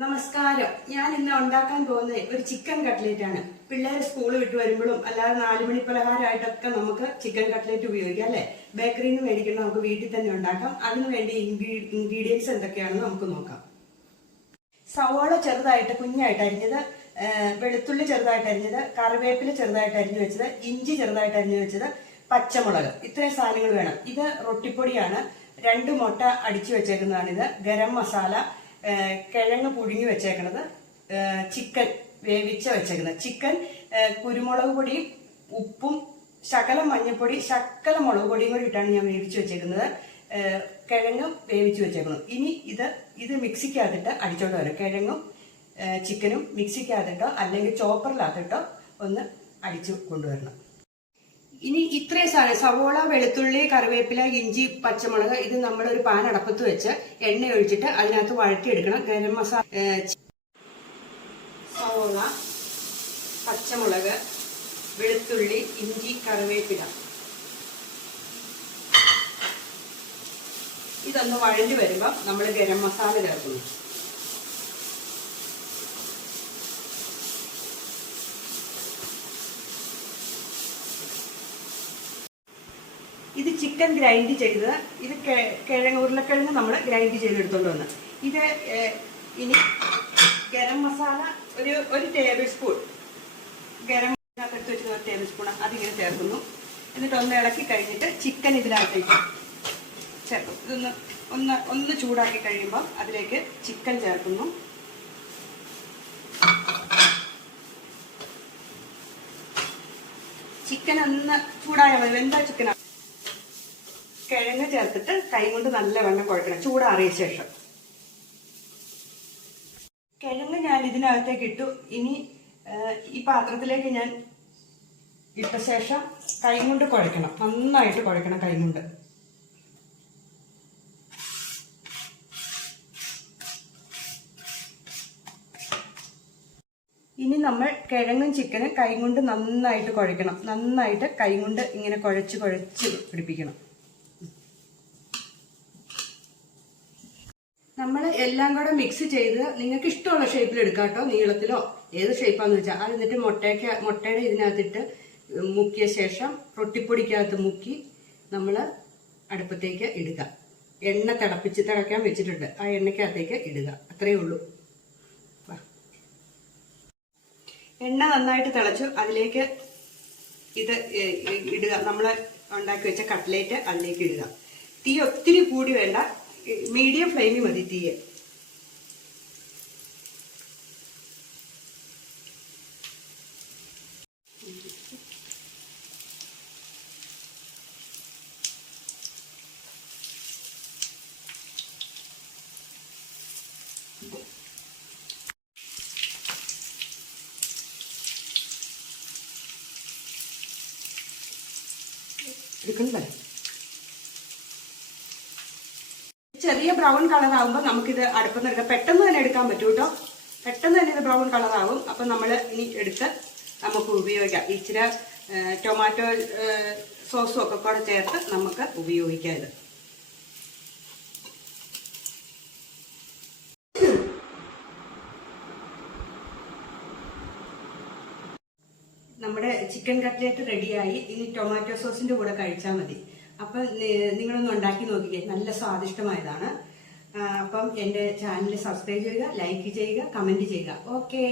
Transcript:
നമസ്കാരം. ഞാൻ ഇന്ന് ഉണ്ടാക്കാൻ പോകുന്നത് ഒരു ചിക്കൻ കട്ട്ലേറ്റ് ആണ്. പിള്ളേർ സ്കൂൾ വിട്ട് വരുമ്പോഴും അല്ലാതെ നാലുമണി പലഹാരമായിട്ടൊക്കെ നമുക്ക് ചിക്കൻ കട്ട്ലേറ്റ് ഉപയോഗിക്കാം അല്ലെ? ബേക്കറിയിൽ നിന്ന് മേടിക്കുന്ന നമുക്ക് വീട്ടിൽ തന്നെ ഉണ്ടാക്കാം. അതിനുവേണ്ടി ഇൻഗ്രീഡിയൻസ് എന്തൊക്കെയാണെന്ന് നമുക്ക് നോക്കാം. സവാള ചെറുതായിട്ട് കുഞ്ഞായിട്ട് അരിഞ്ഞത് വെളുത്തുള്ളി ചെറുതായിട്ട് അരിഞ്ഞത് കറിവേപ്പില ചെറുതായിട്ട് അരിഞ്ഞു വെച്ചത് ഇഞ്ചി ചെറുതായിട്ട് അരിഞ്ഞു വെച്ചത് പച്ചമുളക്. ഇത്രയും സാധനങ്ങൾ വേണം. ഇത് റൊട്ടിപ്പൊടിയാണ്. രണ്ട് മുട്ട അടിച്ചു വെച്ചേക്കുന്നതാണിത്. ഗരം മസാല കിഴങ്ങ് പുഴുങ്ങി വെച്ചേക്കണത് ചിക്കൻ വേവിച്ച വെച്ചേക്കുന്നത് ചിക്കൻ കുരുമുളക് പൊടിയും ഉപ്പും ശകലം മഞ്ഞൾപ്പൊടി ശകലം മുളക് പൊടിയും കൂടി ഇട്ടാണ് ഞാൻ വേവിച്ച് വെച്ചേക്കുന്നത്. കിഴങ്ങും വേവിച്ച് വെച്ചേക്കണം ഇനി ഇത് ഇത് മിക്സിക്കകത്തിട്ട് അടിച്ചോണ്ട് വരും കിഴങ്ങും ചിക്കനും മിക്സിക്കകത്തിട്ടോ അല്ലെങ്കിൽ ചോപ്പറിനകത്തിട്ടോ ഒന്ന് അടിച്ചു കൊണ്ടുവരണം. ഇനി ഇത്രയും സാധനം സവോള വെളുത്തുള്ളി കറിവേപ്പില ഇഞ്ചി പച്ചമുളക് ഇത് നമ്മൾ ഒരു പാൻ അടപ്പത്ത് വെച്ച് എണ്ണ ഒഴിച്ചിട്ട് അതിനകത്ത് വഴറ്റിയെടുക്കണം. ഗരം മസാല സവോള പച്ചമുളക് വെളുത്തുള്ളി ഇഞ്ചി കറിവേപ്പില. ഇതൊന്ന് വഴഞ്ഞു വരുമ്പോൾ നമ്മൾ ഗരം മസാല ചേർക്കുന്നു. ഇത് ചിക്കൻ ഗ്രൈൻഡ് ചെയ്തത്. ഇത് കിഴങ്ങ് ഉരുളക്കിഴങ്ങ് നമ്മൾ ഗ്രൈൻഡ് ചെയ്തെടുത്തോണ്ട് വന്ന്. ഇത് ഇനി ഗരം മസാല ഒരു ഒരു ടേബിൾ സ്പൂൺ. ഗരം എടുത്ത് ഒരു ടേബിൾ സ്പൂൺ അതിങ്ങനെ ചേർക്കുന്നു. എന്നിട്ട് ഒന്ന് ഇളക്കി കഴിഞ്ഞിട്ട് ചിക്കൻ ഇതിനകത്തേക്ക് ചേർക്കും. ഇതൊന്ന് ഒന്ന് ഒന്ന് ചൂടാക്കി കഴിയുമ്പോൾ അതിലേക്ക് ചിക്കൻ ചേർക്കുന്നു. ചിക്കൻ ഒന്ന് ചൂടായാൽ മതി. വെന്ത ചിക്കൻ കിഴങ്ങ് ചേർത്തിട്ട് കൈ കൊണ്ട് നല്ല വെള്ളം കുഴക്കണം. ചൂടാറിയ ശേഷം. കിഴങ്ങ് ഞാൻ ഇതിനകത്തേക്ക് ഇട്ടു. ഇനി ഈ പാത്രത്തിലേക്ക് ഞാൻ ഇട്ട ശേഷം കൈ കൊണ്ട് കുഴക്കണം. നന്നായിട്ട് കുഴക്കണം കൈ കൊണ്ട്. ഇനി നമ്മൾ കിഴങ്ങും ചിക്കനും കൈ കൊണ്ട് നന്നായിട്ട് കുഴക്കണം. നന്നായിട്ട് കൈ കൊണ്ട് ഇങ്ങനെ കുഴച്ച് കുഴച്ച് പിടിപ്പിക്കണം. നമ്മൾ എല്ലാം കൂടെ മിക്സ് ചെയ്ത് നിങ്ങൾക്ക് ഇഷ്ടമുള്ള ഷേപ്പിൽ എടുക്കാം കേട്ടോ നീളത്തിലോ. ഏത് ഷേപ്പാന്ന് വെച്ചാൽ അത് എന്നിട്ട് മുട്ടയ്ക്ക് മുട്ടയുടെ ഇതിനകത്തിട്ട് മുക്കിയ ശേഷം റൊട്ടിപ്പൊടിക്കകത്ത് മുക്കി നമ്മൾ അടുപ്പത്തേക്ക് ഇടുക. എണ്ണ തിളപ്പിച്ച് തിളയ്ക്കാൻ വെച്ചിട്ടുണ്ട്. ആ എണ്ണയ്ക്കകത്തേക്ക് ഇടുക. അത്രയേ ഉള്ളൂ. എണ്ണ നന്നായിട്ട് തിളച്ചു അതിലേക്ക് ഇത് ഇടുക. നമ്മൾ ഉണ്ടാക്കി വെച്ച കട്ട്ലേറ്റ് അതിലേക്ക് ഇടുക. തീ ഒത്തിരി കൂടി വേണ്ട. മീഡിയം ഫ്ലെയിമിൽ മതി തീയെ എടുക്കണ്ടേ ചെറിയ ബ്രൗൺ കളർ ആകുമ്പോൾ നമുക്കിത് അടുപ്പം എടുക്കാം. പെട്ടെന്ന് തന്നെ എടുക്കാൻ പറ്റും കേട്ടോ പെട്ടെന്ന് തന്നെ ഇത് ബ്രൗൺ ആകും അപ്പം നമ്മൾ ഇനി എടുത്ത് നമുക്ക് ഉപയോഗിക്കാം. ഇച്ചിരി ടൊമാറ്റോ സോസും ഒക്കെ കൂടെ ചേർത്ത് നമുക്ക് ഉപയോഗിക്കാം ഇത്. നമ്മുടെ ചിക്കൻ കട്ട്ലേറ്റ് റെഡിയായി. ഇനി ടൊമാറ്റോ സോസിന്റെ കൂടെ കഴിച്ചാൽ മതി. അപ്പം നിങ്ങളൊന്ന് ഉണ്ടാക്കി നോക്കിക്കേ. നല്ല സ്വാദിഷ്ടമായതാണ്. അപ്പം എന്റെ ചാനൽ സബ്സ്ക്രൈബ് ചെയ്യുക ലൈക്ക് ചെയ്യുക കമന്റ് ചെയ്യുക. ഓക്കേ.